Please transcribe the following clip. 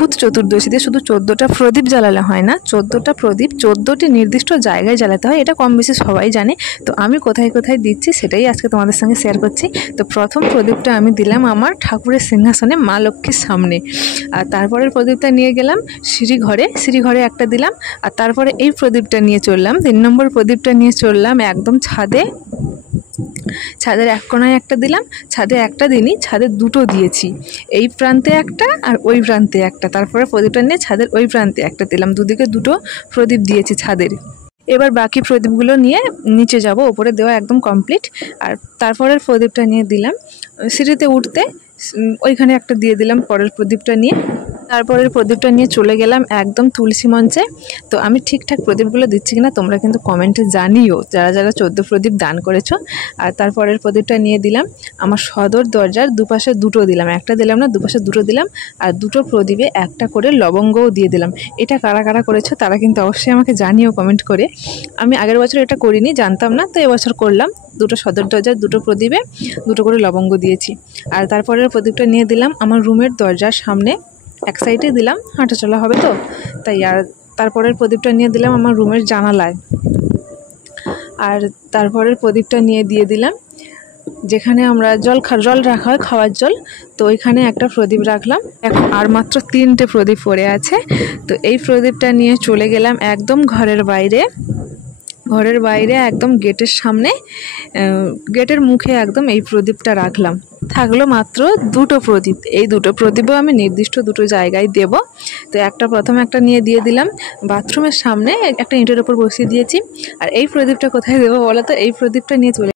ভূত চতুর্দশীতে শুধু 14টা প্রদীপ জ্বালালে হয় না, 14টা প্রদীপ 14টি নির্দিষ্ট জায়গায় জ্বালাতে হয়। এটা কম বেশি সবাই জানে। তো আমি কোথায় কোথায় দিচ্ছি সেটাই আজকে তোমাদের সঙ্গে শেয়ার করছি। তো প্রথম প্রদীপটা আমি দিলাম আমার ঠাকুরের সিংহাসনে মা লক্ষ্মীর সামনে, আর তারপরের প্রদীপটা নিয়ে গেলাম সিঁড়িঘরে একটা দিলাম। আর তারপরে এই প্রদীপটা নিয়ে চললাম, 3 নম্বর প্রদীপটা নিয়ে চললাম একদম ছাদের এক কোণায় একটা দিলাম। ছাদে একটা দিনই, ছাদে দুটো দিয়েছি, এই প্রান্তে একটা আর ওই প্রান্তে একটা। তারপরে প্রদীপটা নিয়ে ছাদের ওই প্রান্তে একটা দিলাম, দুদিকে দুটো প্রদীপ দিয়েছি ছাদের। এবার বাকি প্রদীপগুলো নিয়ে নিচে যাব, ওপরে দেওয়া একদম কমপ্লিট। আর তারপরের প্রদীপটা নিয়ে দিলাম সিঁড়িতে উঠতে, ওইখানে একটা দিয়ে দিলাম পরের প্রদীপটা নিয়ে। তারপরের প্রদীপটা নিয়ে চলে গেলাম একদম তুলসী মঞ্চে। তো আমি ঠিকঠাক প্রদীপগুলো দিচ্ছি কিনা তোমরা কিন্তু কমেন্টে জানিও, যারা যারা 14 প্রদীপ দান করেছো। আর তারপরের প্রদীপটা নিয়ে দিলাম আমার সদর দরজার দুপাশে দুটো দিলাম, একটা দিলাম না, দুপাশে দুটো দিলাম। আর দুটো প্রদীপে একটা করে লবঙ্গও দিয়ে দিলাম। এটা কারা কারা করেছো তারা কিন্তু অবশ্যই আমাকে জানিও কমেন্ট করে। আমি আগের বছর এটা করিনি, জানতাম না, তো এবছর করলাম। দুটো সদর দরজার দুটো প্রদীপে দুটো করে লবঙ্গ দিয়েছি। আর তারপরের প্রদীপটা নিয়ে দিলাম আমার রুমের দরজার সামনে, এক সাইডে দিলাম, হাঁটা চলা হবে তো তাই। আর তারপরের প্রদীপটা নিয়ে দিলাম আমার রুমের জানালায়। আর তারপরের প্রদীপটা নিয়ে দিয়ে দিলাম যেখানে আমরা জল রাখা হয়, খাওয়ার জল, তো ওইখানে একটা প্রদীপ রাখলাম। এখন আর মাত্র 3টে প্রদীপ পড়ে আছে। তো এই প্রদীপটা নিয়ে চলে গেলাম একদম ঘরের বাইরে একদম গেটের সামনে, গেটের মুখে একদম এই প্রদীপটা রাখলাম। থাকলো মাত্র দুটো প্রদীপ, এই দুটো প্রদীপও আমি নির্দিষ্ট দুটো জায়গায় দেব। তো প্রথমে একটা নিয়ে দিয়ে দিলাম বাথরুমের সামনে, একটা ইঁটের ওপর বসিয়ে দিয়েছি। আর এই প্রদীপটা কোথায় দেবো বলো তো? এই প্রদীপটা নিয়ে চলে